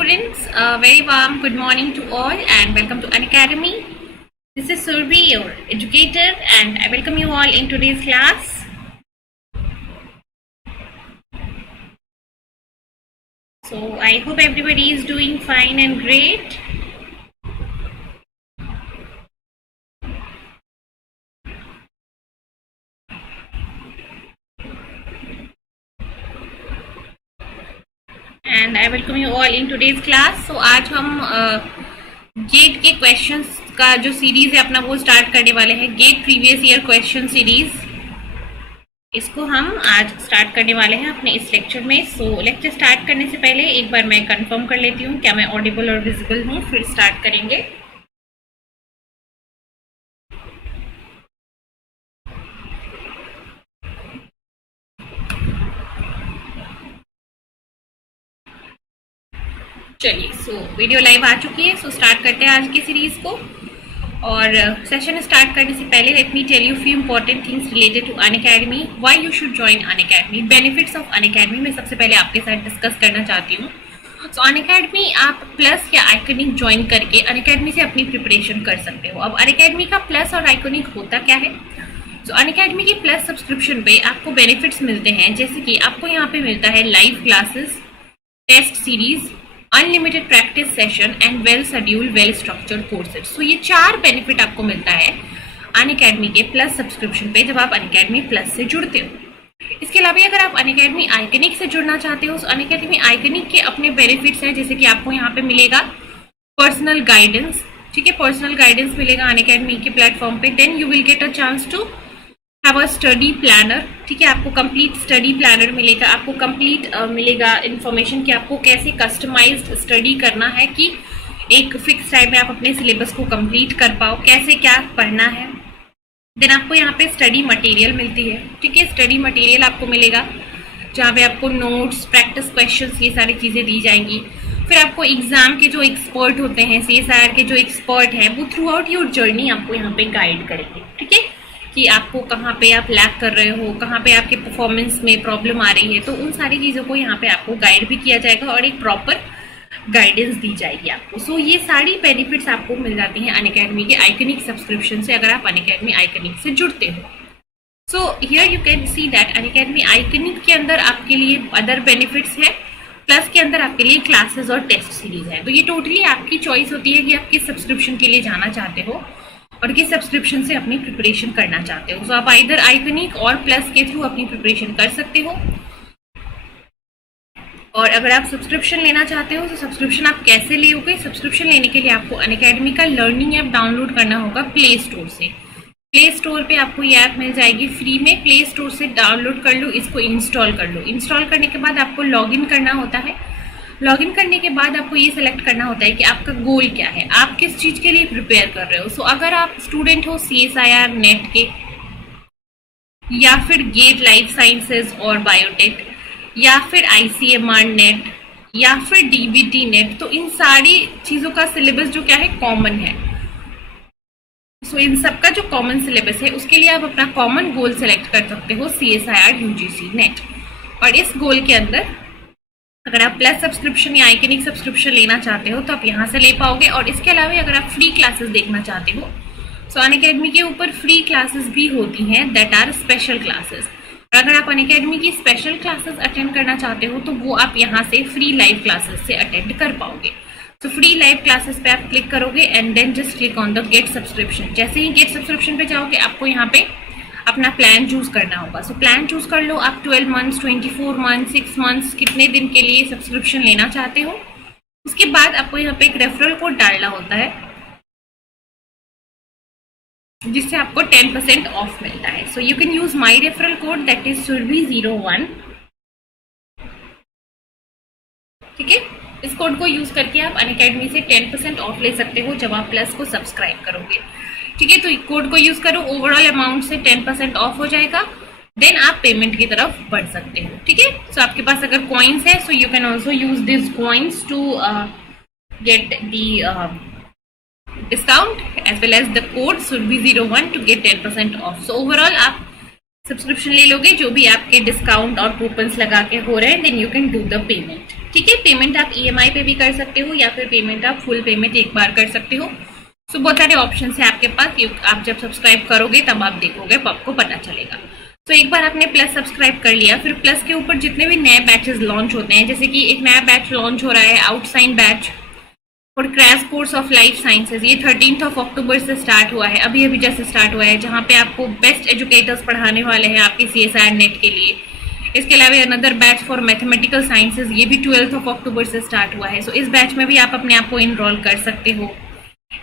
students, a very warm good morning to all and welcome to Unacademy. This is Survi, your educator, and I welcome you all in today's class. So I hope everybody is doing fine and great. And I welcome you all in today's class. So आज हम gate के questions का जो series है अपना वो start करने वाले हैं. GATE previous year question series, इसको हम आज स्टार्ट करने वाले हैं अपने इस लेक्चर में. सो लेक्चर स्टार्ट करने से पहले एक बार मैं कंफर्म कर लेती हूँ क्या मैं ऑडिबल और विजिबल हूँ, फिर स्टार्ट करेंगे. चलिए, सो वीडियो लाइव आ चुकी है. सो स्टार्ट करते हैं आज की सीरीज को. और सेशन स्टार्ट करने से पहले let me tell you few important things related to Unacademy. Why you should join Unacademy, benefits of Unacademy मैं सबसे पहले आपके साथ डिस्कस करना चाहती हूँ. सो अनअकैडमी आप प्लस या आइकनिक ज्वाइन करके अनअकैडमी से अपनी प्रिपरेशन कर सकते हो. अब अनअकैडमी का प्लस और आइकनिक होता क्या है? सो अनअकैडमी की प्लस सब्सक्रिप्शन पे आपको बेनिफिट्स मिलते हैं, जैसे कि आपको यहाँ पे मिलता है live classes, test series, unlimited practice session and well scheduled well structured courses. So ये 4 बेनिफिट आपको मिलता है अनअकैडमी के प्लस सब्सक्रिप्शन पे जब आप अनअकैडमी प्लस से जुड़ते हो. इसके अलावा अगर आप अनअकैडमी आइकनिक से जुड़ना चाहते हो तो अनअकैडमी आइकनिक के अपने बेनिफिट्स हैं, जैसे कि आपको यहाँ पे मिलेगा पर्सनल गाइडेंस. ठीक है, पर्सनल गाइडेंस मिलेगा अनअकैडमी के प्लेटफॉर्म पे. Then you will get a chance to have a study planner. ठीक है, आपको कंप्लीट स्टडी प्लानर मिलेगा. आपको कंप्लीट मिलेगा इन्फॉर्मेशन कि आपको कैसे कस्टमाइज्ड स्टडी करना है कि एक फिक्स टाइम में आप अपने सिलेबस को कंप्लीट कर पाओ, कैसे क्या पढ़ना है. देन आपको यहाँ पे स्टडी मटेरियल मिलती है. ठीक है, स्टडी मटेरियल आपको मिलेगा जहाँ पे आपको नोट्स, प्रैक्टिस क्वेश्चंस, ये सारी चीज़ें दी जाएंगी. फिर आपको एग्जाम के जो एक्सपर्ट होते हैं, CSIR के जो एक्सपर्ट हैं, वो थ्रू आउट योर जर्नी आपको यहाँ पे गाइड करेंगे. ठीक है, कि आपको कहाँ पे आप लैक कर रहे हो, कहाँ पे आपके परफॉर्मेंस में प्रॉब्लम आ रही है, तो उन सारी चीज़ों को यहाँ पे आपको गाइड भी किया जाएगा और एक प्रॉपर गाइडेंस दी जाएगी आपको. सो ये सारी बेनिफिट्स आपको मिल जाती हैं अनअकैडमी के आइकनिक सब्सक्रिप्शन से अगर आप अनअकैडमी आइकनिक से जुड़ते हो. So here you can see that Unacademy iconic के अंदर आपके लिए अदर बेनिफिट्स हैं, प्लस के अंदर आपके लिए क्लासेस और टेस्ट सीरीज है. तो ये टोटली आपकी चॉइस होती है कि आप किस सब्सक्रिप्शन के लिए जाना चाहते हो और किस सब्सक्रिप्शन से अपनी प्रिपरेशन करना चाहते हो. सो आप आइदर आइकनिक और प्लस के थ्रू अपनी प्रिपरेशन कर सकते हो. और अगर आप सब्सक्रिप्शन लेना चाहते हो तो सब्सक्रिप्शन आप कैसे लोगे? सब्सक्रिप्शन लेने के लिए आपको अनअकैडमी का लर्निंग ऐप डाउनलोड करना होगा प्ले स्टोर से. प्ले स्टोर पे आपको ये ऐप मिल जाएगी फ्री में. प्ले स्टोर से डाउनलोड कर लो, इसको इंस्टॉल कर लो. इंस्टॉल करने के बाद आपको लॉगिन करना होता है. लॉगिन करने के बाद आपको ये सिलेक्ट करना होता है कि आपका गोल क्या है, आप किस चीज़ के लिए प्रिपेयर कर रहे हो. सो अगर आप स्टूडेंट हो CSIR नेट के, या फिर गेट लाइफ साइंसेज और बायोटेक, या फिर ICMR नेट, या फिर DBT नेट, तो इन सारी चीज़ों का सिलेबस जो क्या है कॉमन है. सो इन सब का जो कॉमन सिलेबस है उसके लिए आप अपना कॉमन गोल सेलेक्ट कर सकते हो CSIR UGC नेट. और इस गोल के अंदर अगर आप प्लस सब्सक्रिप्शन या आइकनिक सब्सक्रिप्शन लेना चाहते हो तो आप यहाँ से ले पाओगे. और इसके अलावा अगर आप फ्री क्लासेस देखना चाहते हो सो अनअकैडमी के ऊपर फ्री क्लासेस भी होती हैं दैट आर स्पेशल क्लासेस. और अगर आप अनअकैडमी की स्पेशल क्लासेस अटेंड करना चाहते हो तो वो आप यहाँ से फ्री लाइव क्लासेस से अटेंड कर पाओगे. तो फ्री लाइव क्लासेस पे आप क्लिक करोगे and then just click on the get subscription. जैसे ही गेट सब्सक्रिप्शन पे जाओगे आपको यहाँ पे अपना प्लान चूज करना होगा. सो प्लान चूज कर लो. आप 12 मंथ्स, 24 मंथ्स, 6 मंथ्स, कितने दिन के लिए सब्सक्रिप्शन लेना चाहते हो. उसके बाद आपको यहाँ पे एक रेफरल कोड डालना होता है जिससे आपको 10% ऑफ मिलता है. So you can use my referral code that is survi01. ठीक है, इस कोड को यूज करके आप अनअकैडमी से 10% ऑफ ले सकते हो जब आप प्लस को सब्सक्राइब करोगे. ठीक है, तो कोड को यूज करो, ओवरऑल अमाउंट से 10% ऑफ हो जाएगा. देन आप पेमेंट की तरफ बढ़ सकते हो. ठीक है, सो आपके पास अगर कॉइन्स है so you can also use this coins to get the discount as well as the code survi01 to get 10% off. So overall आप सब्सक्रिप्शन ले लोगे जो भी आपके डिस्काउंट और कूपन्स लगा के हो रहे हैं, then you can do the payment. ठीक है, पेमेंट आप ईएमआई पे भी कर सकते हो या फिर पेमेंट आप फुल पेमेंट एक बार कर सकते हो। सो बहुत सारे ऑप्शन है आपके पास, आप जब सब्सक्राइब करोगे तब आप देखोगे, आपको पता चलेगा। तो एक बार आपने प्लस सब्सक्राइब कर लिया, फिर प्लस के ऊपर जितने भी नए बैचेस लॉन्च होते हैं, जैसे कि एक नया बैच लॉन्च हो रहा है आउटसाइन बैच और crash course of life sciences, ये 13 अक्टूबर से स्टार्ट हुआ है, अभी अभी जैसे स्टार्ट हुआ है, जहाँ पे आपको बेस्ट एजुकेटर्स पढ़ाने वाले हैं आपके CSIR नेट के लिए। इसके अलावा another batch for mathematical sciences, ये भी 12 अक्टूबर से स्टार्ट हुआ है। सो इस बैच में भी आप अपने आप को इनरोल कर सकते हो।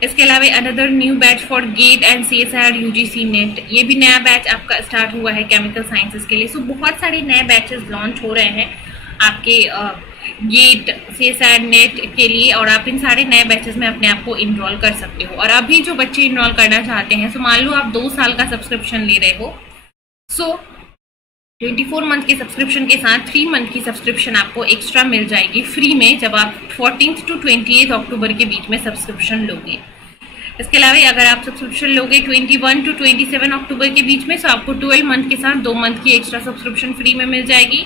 इसके अलावा another new batch for GATE and CSIR UGC NET, ये भी नया बैच आपका स्टार्ट हुआ है केमिकल साइंसेज के लिए। सो बहुत सारे नए बैचेस लॉन्च हो रहे हैं आपके गेट CSIR नेट के लिए, और आप इन सारे नए बैचेस में अपने आप को इनरोल कर सकते हो। और अभी जो बच्चे इनरोल करना चाहते हैं, सो मान लो आप 2 साल का सब्सक्रिप्शन ले रहे हो, सो 24 मंथ के सब्सक्रिप्शन के साथ 3 मंथ की सब्सक्रिप्शन आपको एक्स्ट्रा मिल जाएगी फ्री में, जब आप 14 to 28 अक्टूबर के बीच में सब्सक्रिप्शन लोगे। इसके अलावा अगर आप सब्सक्रिप्शन लोगे 21 to 27 अक्टूबर के बीच में, सो आपको 12 मंथ के साथ 2 मंथ की एक्स्ट्रा सब्सक्रिप्शन फ्री में मिल जाएगी।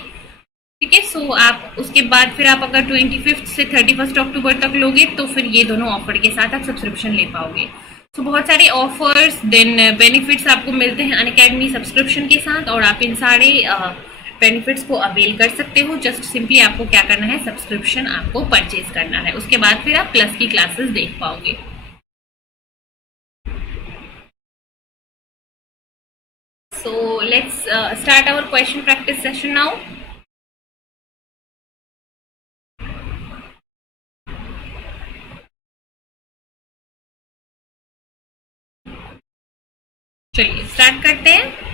ठीक है, सो आप उसके बाद फिर आप अगर 25 से 31 अक्टूबर तक लोगे तो फिर ये दोनों ऑफर के साथ आप सब्सक्रिप्शन ले पाओगे। सो बहुत सारे ऑफर्स देन बेनिफिट्स आपको मिलते हैं अनअकैडमी सब्सक्रिप्शन के साथ, और आप इन सारे बेनिफिट्स को अवेल कर सकते हो। जस्ट सिंपली आपको क्या करना है, सब्सक्रिप्शन आपको परचेज करना है, उसके बाद फिर आप प्लस की क्लासेस देख पाओगे। So let's start our question practice session now. चलिए स्टार्ट करते हैं।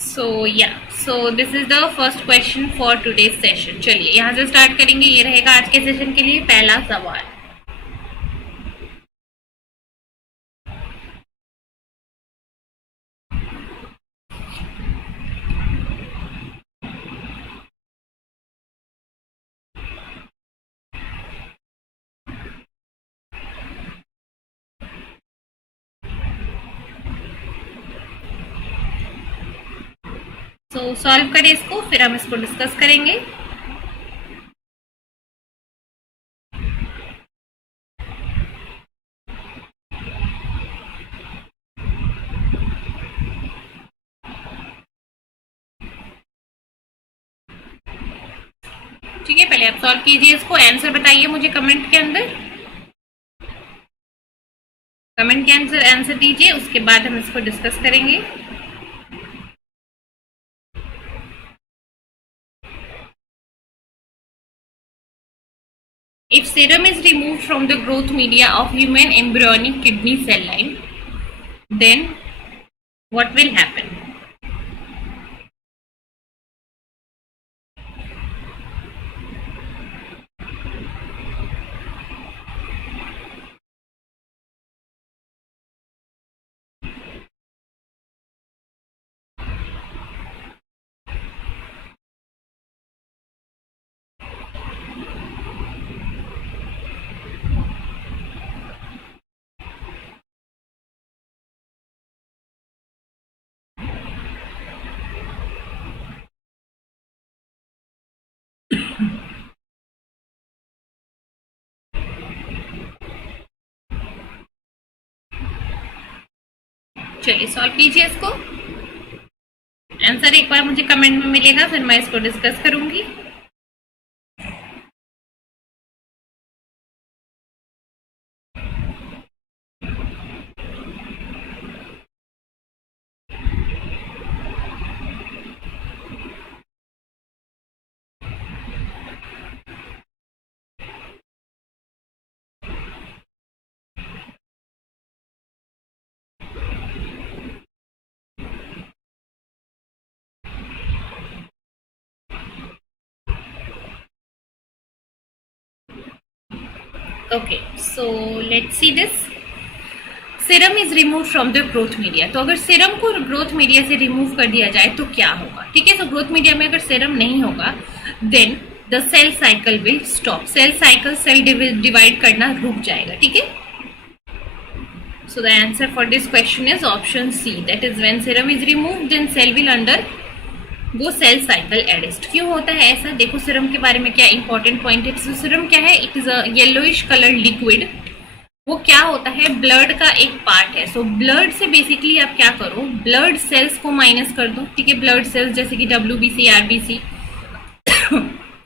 So this is the first question for today's session. चलिए यहाँ से स्टार्ट करेंगे। ये रहेगा आज के सेशन के लिए पहला सवाल। तो सॉल्व करें इसको, फिर हम इसको डिस्कस करेंगे। ठीक है, पहले आप सॉल्व कीजिए इसको, आंसर बताइए मुझे कमेंट के अंदर, कमेंट के आंसर दीजिए, उसके बाद हम इसको डिस्कस करेंगे। If serum is removed from the growth media of human embryonic kidney cell line, then what will happen? चलिए सॉल्व कीजिए इसको, आंसर एक बार मुझे कमेंट में मिलेगा, फिर मैं इसको डिस्कस करूंगी। Okay, so let's see this. Serum is remove from the growth media. तो अगर सीरम को ग्रोथ मीडिया से रिमूव कर दिया जाए तो क्या होगा? ठीक है, तो ग्रोथ मीडिया में अगर सीरम नहीं होगा then the cell cycle will stop. Cell cycle, cell divide करना रुक जाएगा. ठीक है. So the answer for this question is option C. That is when serum is removed, then cell will undergo cell cycle arrest. क्यों होता है ऐसा? देखो सीरम के बारे में क्या इंपॉर्टेंट पॉइंट है. सीरम क्या है? It is a yellowish colour liquid. वो क्या होता है? ब्लड का एक पार्ट है. सो ब्लड से बेसिकली आप क्या करो, ब्लड सेल्स को माइनस कर दो. ठीक है. ब्लड सेल्स जैसे कि WBC, RBC,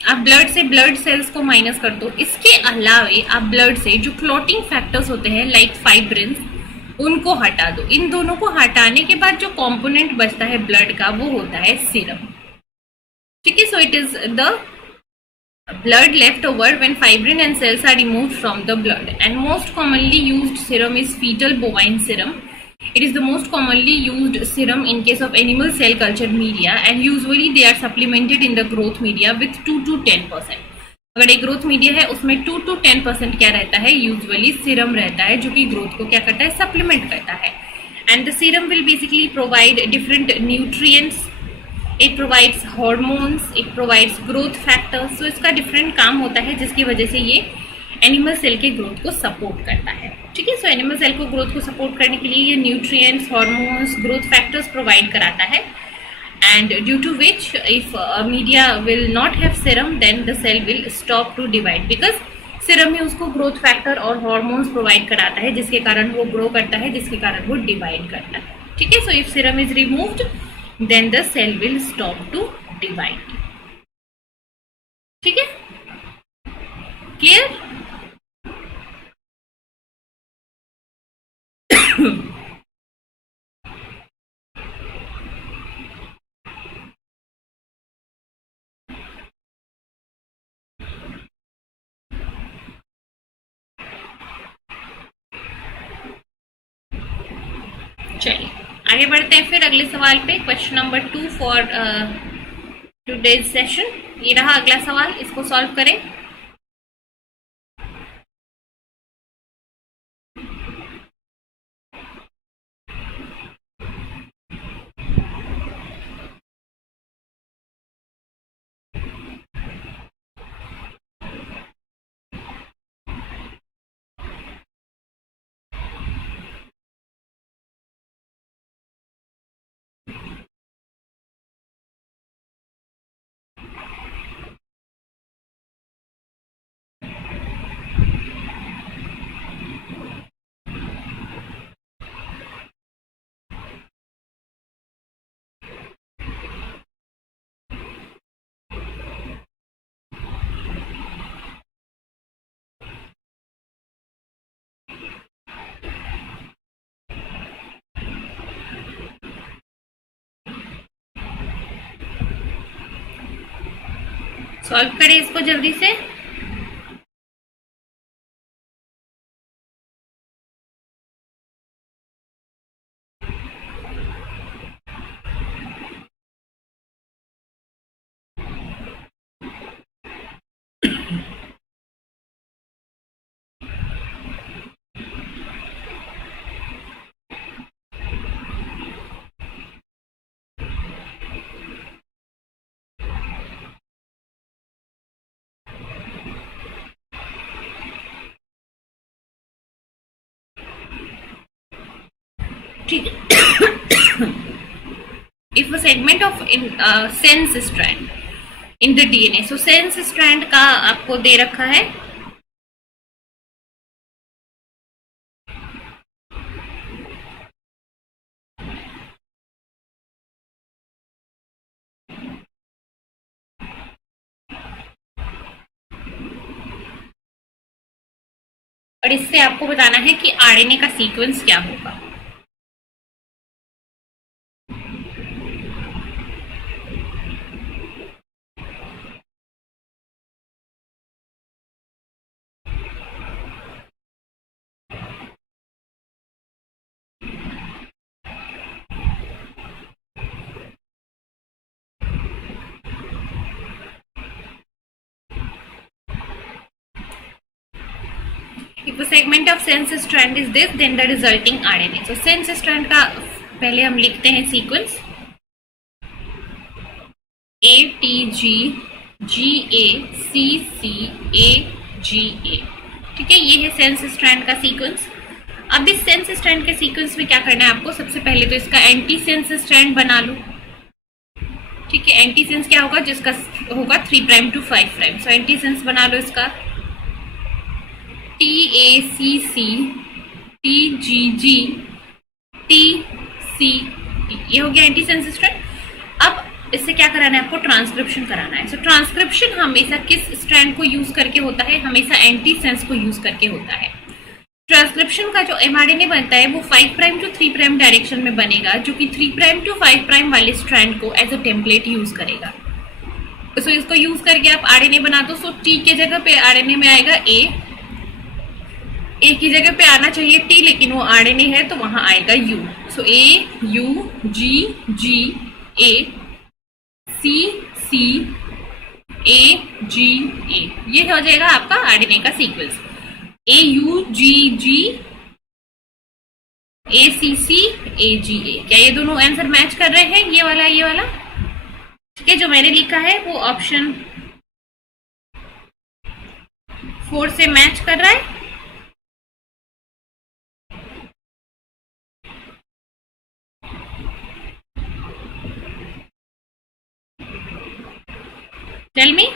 आप ब्लड से ब्लड सेल्स को माइनस कर दो. इसके अलावे आप ब्लड से जो क्लॉटिंग फैक्टर्स होते हैं लाइक फाइब्रिन्स, उनको हटा दो. इन दोनों को हटाने के बाद जो कंपोनेंट बचता है ब्लड का, वो होता है सीरम. ठीक है. सो it is the blood left over when fibrin and cells are removed from the blood, and most commonly used serum is fetal bovine serum. It is the most commonly used serum in case of animal cell culture media, and usually they are supplemented in the growth media with 2 to 10%. अगर एक growth media है उसमें 2 to 10% क्या रहता है? Usually serum रहता है, जो कि ग्रोथ को क्या करता है? सप्लीमेंट करता है. And the serum will basically provide different nutrients, it provides hormones, it provides growth factors. So इसका डिफरेंट काम होता है जिसकी वजह से ये एनिमल सेल के ग्रोथ को सपोर्ट करता है. ठीक है. सो एनिमल सेल को ग्रोथ को सपोर्ट करने के लिए ये nutrients, hormones, growth factors provide कराता है. And due to which if media will not have serum, then the cell will stop to divide, because serum ही उसको growth factor और hormones provide कराता है, जिसके कारण वो grow करता है, जिसके कारण वो divide करता है. ठीक है. So if serum is removed, then the cell will stop to divide. ठीक है. Clear? चलिए आगे बढ़ते हैं फिर अगले सवाल पे. Question number 2 for today's session. ये रहा अगला सवाल, इसको सॉल्व करें. सॉल्व करें इसको जल्दी से. ठीक है. If a segment of sense strand in the DNA, so sense strand का आपको दे रखा है. और इससे आपको बताना है कि RNA का सीक्वेंस क्या होगा. If a segment of sense strand is this, then the resulting RNA. So sense strand का पहले हम लिखते हैं सीक्वेंस ATG GACCAGA। ठीक है, ये है सेंस स्ट्रैंड का सीक्वेंस। अब इस सेंस स्ट्रैंड के सीक्वेंस में क्या करना है आपको, सबसे पहले तो इसका एंटी सेंस स्ट्रैंड बना लो। ठीक है, एंटी सेंस क्या होगा, जिसका होगा 3 prime to 5 prime. So anti sense बना लो इसका TACC TGG TCT, ये हो गया एंटी सेंस स्ट्रैंड। अब इससे क्या कराना है आपको, ट्रांसक्रिप्शन कराना है। सो ट्रांसक्रिप्शन हमेशा किस स्ट्रैंड को यूज करके होता है, हमेशा एंटी सेंस को यूज करके होता है। ट्रांसक्रिप्शन का जो mRNA बनता है वो 5 प्राइम टू 3 प्राइम डायरेक्शन में बनेगा, जो कि 3 प्राइम टू 5 प्राइम वाले स्ट्रैंड को एज अ टेम्पलेट यूज करेगा। सो इसको यूज करके आप RNA बना दो। सो T के जगह पे RNA में आएगा A की जगह पे आना चाहिए T, लेकिन वो RNA है तो वहां आएगा U। सो AUGGA CCAGA, ये हो जाएगा आपका RNA का सीक्वेंस। AUGGACCAGA, क्या ये दोनों आंसर मैच कर रहे हैं, ये वाला ये वाला? ठीक है, जो मैंने लिखा है वो ऑप्शन 4 से मैच कर रहा है। Tell me.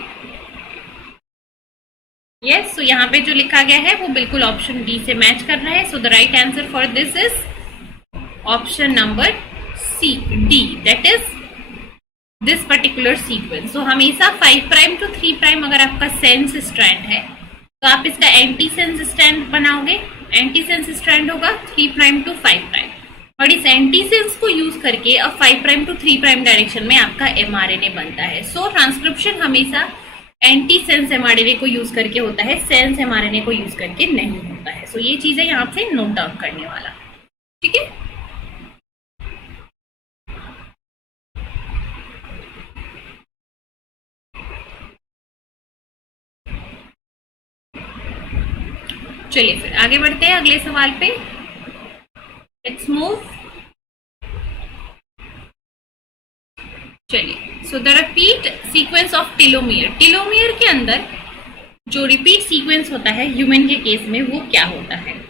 यस, सो यहाँ पे जो लिखा गया है वो बिल्कुल ऑप्शन डी से मैच कर रहा है। So the right answer for this is option number C, D, that is this particular sequence. So हमेशा 5 प्राइम टू 3 प्राइम अगर आपका सेंस स्ट्रैंड है तो आप इसका एंटी सेंस स्ट्रैंड बनाओगे। एंटी सेंस स्ट्रैंड होगा 3 प्राइम टू 5 प्राइम, और इस एंटी सेंस को यूज करके अब 5 प्राइम टू 3 प्राइम डायरेक्शन में आपका mRNA बनता है। सो ट्रांसक्रिप्शन हमेशा एंटी सेंस mRNA को यूज करके होता है, सेंस mRNA को यूज करके नहीं होता है। सो ये चीजें यहाँ से नोट डाउन करने वाला। ठीक है, चलिए फिर आगे बढ़ते हैं अगले सवाल पे। Let's move. चलिए, so the repeat sequence of telomere, telomere के अंदर जो रिपीट सीक्वेंस होता है ह्यूमन के केस में वो क्या होता है?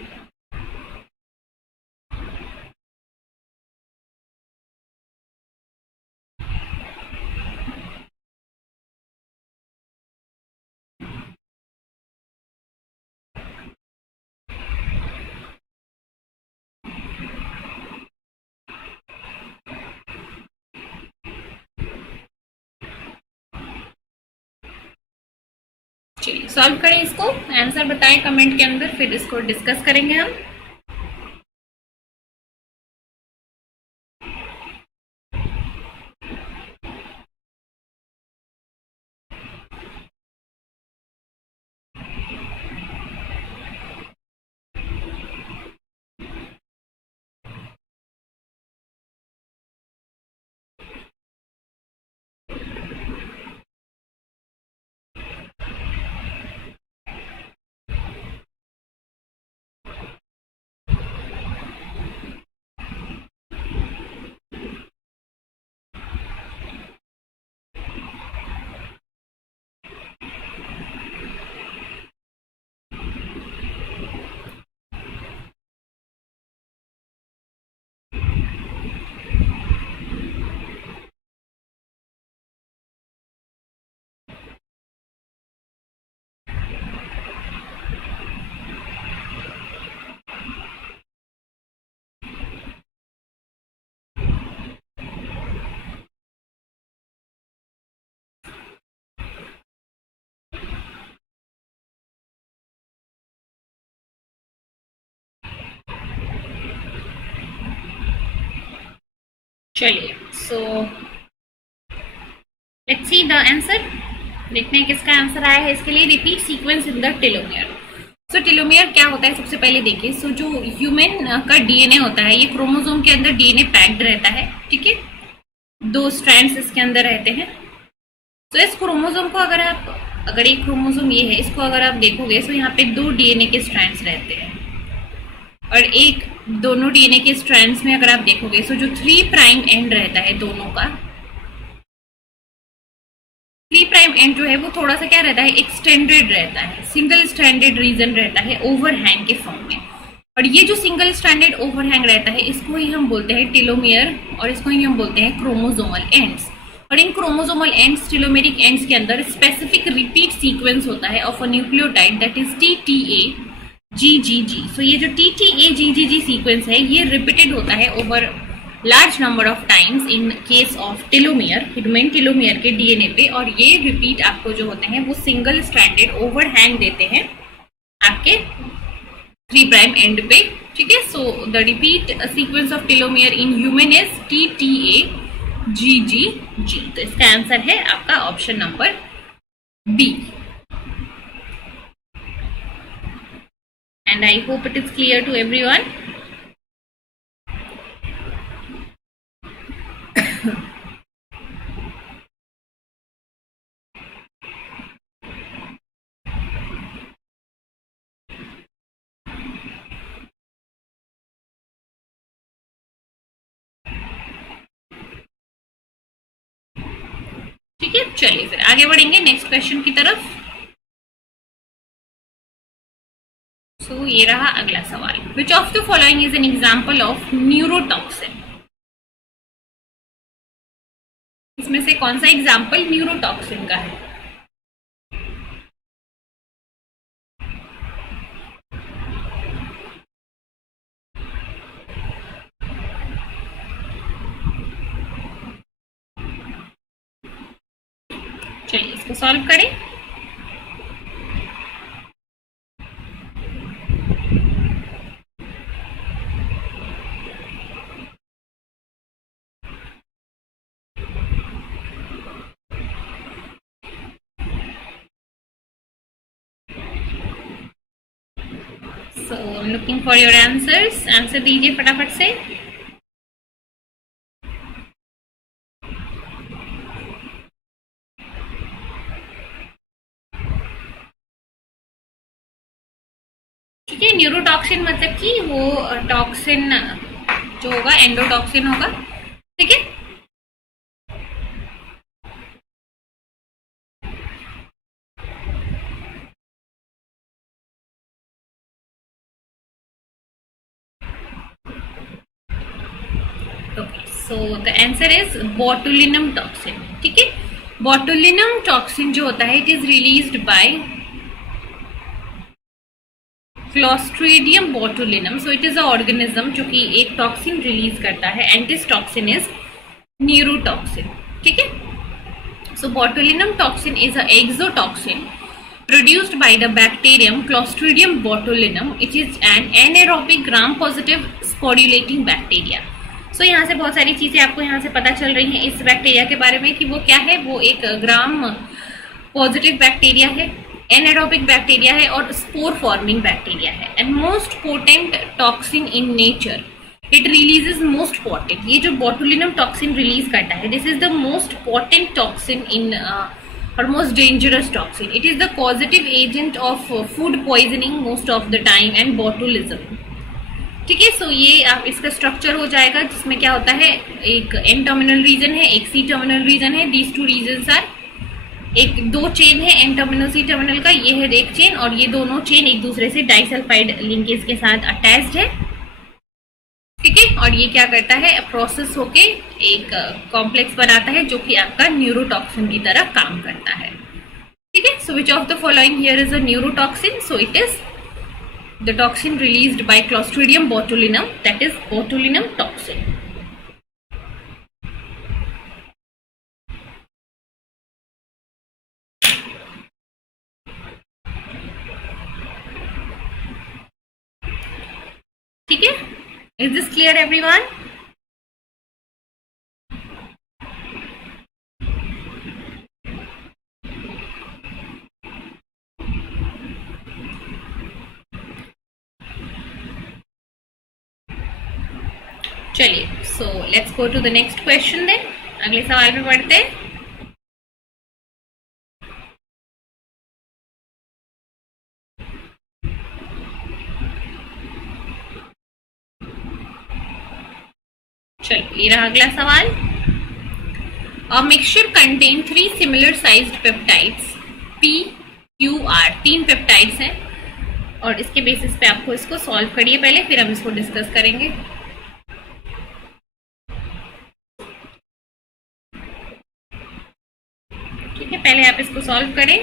चलिए सॉल्व करें इसको, आंसर बताएं कमेंट के अंदर, फिर इसको डिस्कस करेंगे हम। चलिए, so let's see the answer. देखते हैं किसका आंसर आया है इसके लिए। Repeat sequence in the telomere. So telomere क्या होता है, सबसे पहले देखिए। सो जो ह्यूमन का डीएनए होता है, ये क्रोमोसोम के अंदर डीएनए पैक्ड रहता है। ठीक है, 2 स्ट्रैंड्स इसके अंदर रहते हैं। तो इस क्रोमोसोम को अगर एक क्रोमोसोम ये है, इसको अगर आप देखोगे तो यहाँ पे 2 डीएनए के स्ट्रैंड्स रहते हैं, और दोनों डीएनए के स्ट्रैंड्स में अगर आप देखोगे तो जो 3 प्राइम एंड रहता है दोनों का, 3 प्राइम प्राइम एंड जो है वो थोड़ा सा क्या रहता है, एक्सटेंडेड रहता है, सिंगल स्ट्रैंडेड रीजन रहता है ओवरहैंग के फॉर्म में। और ये जो सिंगल स्ट्रैंडेड ओवरहैंग रहता है इसको ही हम बोलते हैं टेलोमियर और इसको ही हम बोलते हैं क्रोमोसोमल एंड्स। और इन क्रोमोसोमल एंड्स, टेलोमेरिक एंड्स के अंदर स्पेसिफिक रिपीट सीक्वेंस होता है of a nucleotide that is TTA GGG। सो ये जो TTA GGG सीक्वेंस है ये रिपीटेड होता है over large number of times in case of telomere, हिडमेन टेलोमियर के DNA पे। और ये रिपीट आपको जो होते हैं वो सिंगल स्ट्रैंडेड ओवरहैंग देते हैं आपके 3 प्राइम एंड पे, ठीक है। So the repeat sequence of telomere in human is TTA GGG। तो इसका आंसर है आपका option number B। And I hope it is clear to everyone. ठीक है, चलिए फिर आगे बढ़ेंगे नेक्स्ट क्वेश्चन की तरफ। सो ये रहा अगला सवाल। विच of the following is an example of neurotoxin? इसमें से कौन सा एग्जाम्पल न्यूरोटॉक्सिन का है? चलिए इसको सॉल्व करें। So I'm looking for your answers. Answer दीजिए फटाफट से। ठीक है, न्यूरोटॉक्सिन मतलब कि वो टॉक्सिन जो होगा एंडोटॉक्सिन होगा, ठीक है। So the answer is botulinum toxin, ठीक है। बोटुलिनम टॉक्सिन जो होता है it is released by Clostridium botulinum. So it is a organism जो कि एक टॉक्सिन रिलीज करता है and this toxin is neurotoxin, ठीक है। So botulinum toxin is a exotoxin produced by the bacterium Clostridium botulinum. It is an anaerobic gram positive sporulating bacteria. So यहाँ से बहुत सारी चीजें आपको यहाँ से पता चल रही हैं इस बैक्टीरिया के बारे में कि वो क्या है। वो एक ग्राम पॉजिटिव बैक्टीरिया है, एनारोबिक बैक्टीरिया है और स्पोर फॉर्मिंग बैक्टीरिया है and most potent toxin in nature. It releases most potent, ये जो बोटुलिनम टॉक्सिन रिलीज करता है this is the most potent toxin in or most dangerous toxin. It is the causative agent of food poisoning most of the time and botulism. ठीक है, सो ये आप इसका structure हो जाएगा जिसमें क्या होता है, एक एन टर्मिनल रीजन है, एक सी टर्मिनल रीजन है। दीज टू रीजन्स आर, एक दो चेन है एन टर्मिनल सी टर्मिनल का, ये है एक चेन और ये दोनों चेन एक दूसरे से डाइसल्फाइड लिंकेज के साथ अटैच्ड है, ठीक है। और ये क्या करता है, प्रोसेस होके एक कॉम्प्लेक्स बनाता है जो कि आपका न्यूरोटॉक्सिन की तरह काम करता है, ठीक है। So which of the following here is a neurotoxin? So it is the toxin released by Clostridium botulinum, that is botulinum toxin. ठीक है, is this clear everyone? चलिए, so let's go to the next question then. अगले सवाल पे पढ़ते हैं। चलो, ये रहा अगला सवाल। A mixture contain three similar sized peptides P, Q, R. तीन पेप्टाइड्स हैं और इसके बेसिस पे आपको इसको सॉल्व करिए पहले, फिर हम इसको डिस्कस करेंगे। ठीक है, पहले आप इसको सॉल्व करें।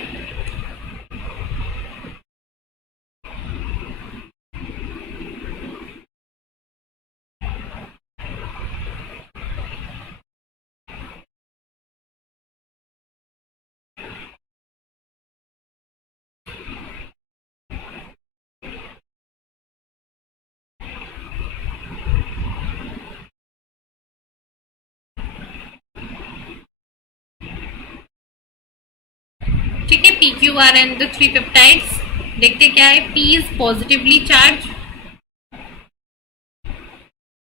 ठीक है, P Q R and the three peptides. देखते क्या है। P is positively charge,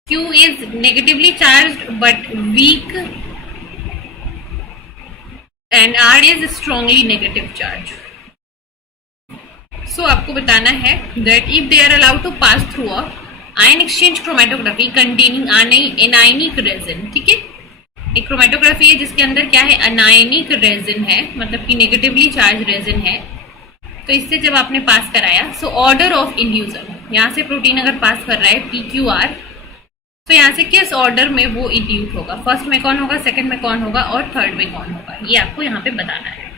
Q is negatively charge but weak, and R is strongly negative charge. So आपको बताना है that if they are allowed to pass through a ion exchange chromatography containing anionic resin. ठीक है, एक chromatography है जिसके अंदर क्या है, अनायनिक रेजिन है, मतलब कि नेगेटिवली चार्ज रेजिन है। तो इससे जब आपने पास कराया, सो ऑर्डर ऑफ इल्यूजन, यहाँ से प्रोटीन अगर पास कर रहा है पी क्यू आर, तो यहाँ से किस ऑर्डर में वो इल्यूट होगा, फर्स्ट में कौन होगा, सेकंड में कौन होगा और थर्ड में कौन होगा, ये आपको यहाँ पे बताना है।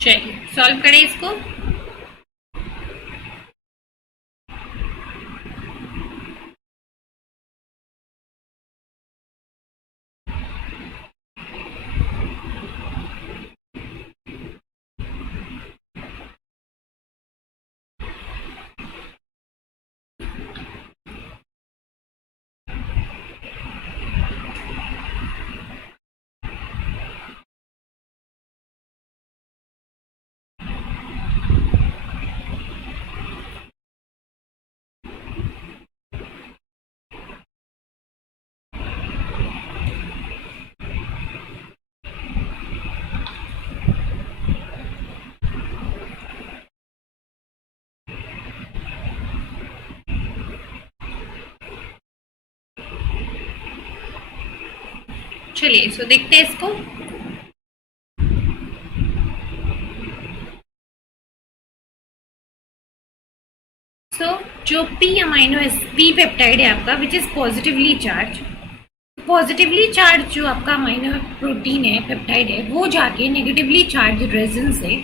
चलिए सॉल्व करें इसको। चलिए सो देखते हैं इसको। जो पी अमाइनो पी पेप्टाइड है आपका which is positively charge, positively charge जो आपका अमाइनो प्रोटीन है, पेप्टाइड है, वो जाके नेगेटिवली चार्ज रेजिन से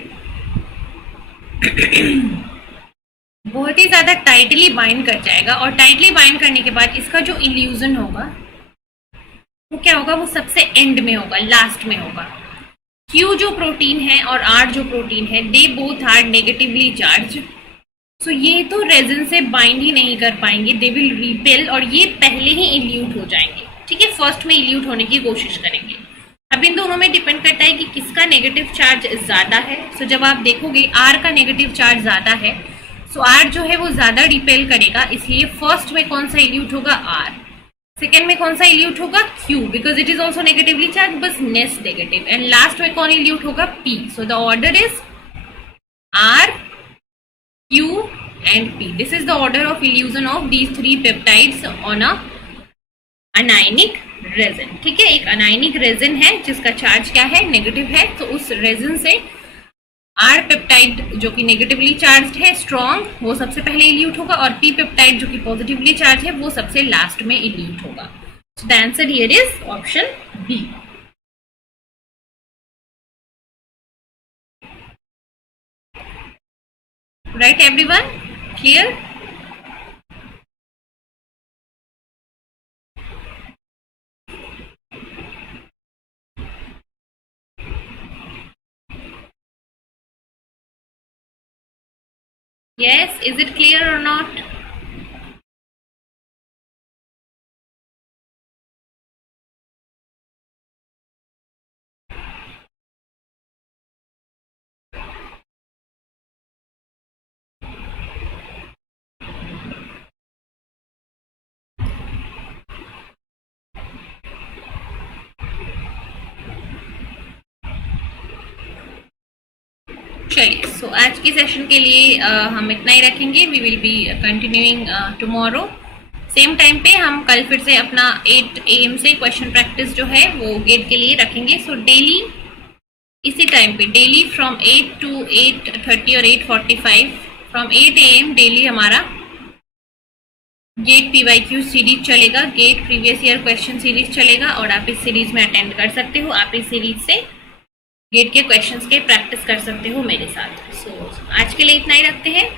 बहुत ही ज्यादा टाइटली बाइंड कर जाएगा, और टाइटली बाइंड करने के बाद इसका जो इल्यूजन होगा वो क्या होगा, वो सबसे एंड में होगा, लास्ट में होगा। क्यू जो प्रोटीन है और आर जो प्रोटीन है, they both are negatively charge. So ये तो रेजिन से बाइंड ही नहीं कर पाएंगे, दे विल रिपेल, और ये पहले ही इल्यूट हो जाएंगे। ठीक है, फर्स्ट में इल्यूट होने की कोशिश करेंगे। अब इन दोनों में डिपेंड करता है कि किसका नेगेटिव चार्ज ज्यादा है। सो जब आप देखोगे आर का नेगेटिव चार्ज ज्यादा है, सो आर जो है वो ज्यादा रिपेल करेगा, इसलिए फर्स्ट में कौन सा इल्यूट होगा, आर। सेकेंड में कौन सा इल्यूट होगा, Q, because it is also negatively charge, बस नेक्स्ट नेगेटिव। एंड लास्ट में कौन इल्यूट होगा, P. So the order is R, Q and P. This is the order of elution of these three peptides on a anionic resin. ठीक है, एक anionic resin है जिसका charge क्या है, नेगेटिव है, तो उस रेजिन से आर पेप्टाइड जो कि नेगेटिवली चार्ज है, स्ट्रॉन्ग, वो सबसे पहले इल्यूट होगा, और पी पेप्टाइड जो कि पॉजिटिवली चार्ज है वो सबसे लास्ट में इल्यूट होगा। So the answer here is option B. Right everyone, clear? Yes, is it clear or not? चलिए, सो आज के सेशन के लिए हम इतना ही रखेंगे। We will be continuing tomorrow same time पे। हम कल फिर से अपना 8 AM से क्वेश्चन प्रैक्टिस जो है वो गेट के लिए रखेंगे। सो डेली इसी टाइम पे, डेली फ्रॉम 8 to 8:30 और 8:45, फ्रॉम 8 AM डेली हमारा गेट PYQ सीरीज चलेगा, GATE previous year question series चलेगा और आप इस सीरीज में अटेंड कर सकते हो। आप इस सीरीज से गेट के क्वेश्चंस के प्रैक्टिस कर सकते हो मेरे साथ। सो आज के लिए इतना ही रखते हैं।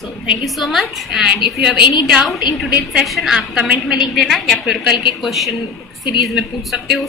So thank you so much, and if you have any doubt in today's session आप कमेंट में लिख देना या फिर कल के क्वेश्चन सीरीज में पूछ सकते हो।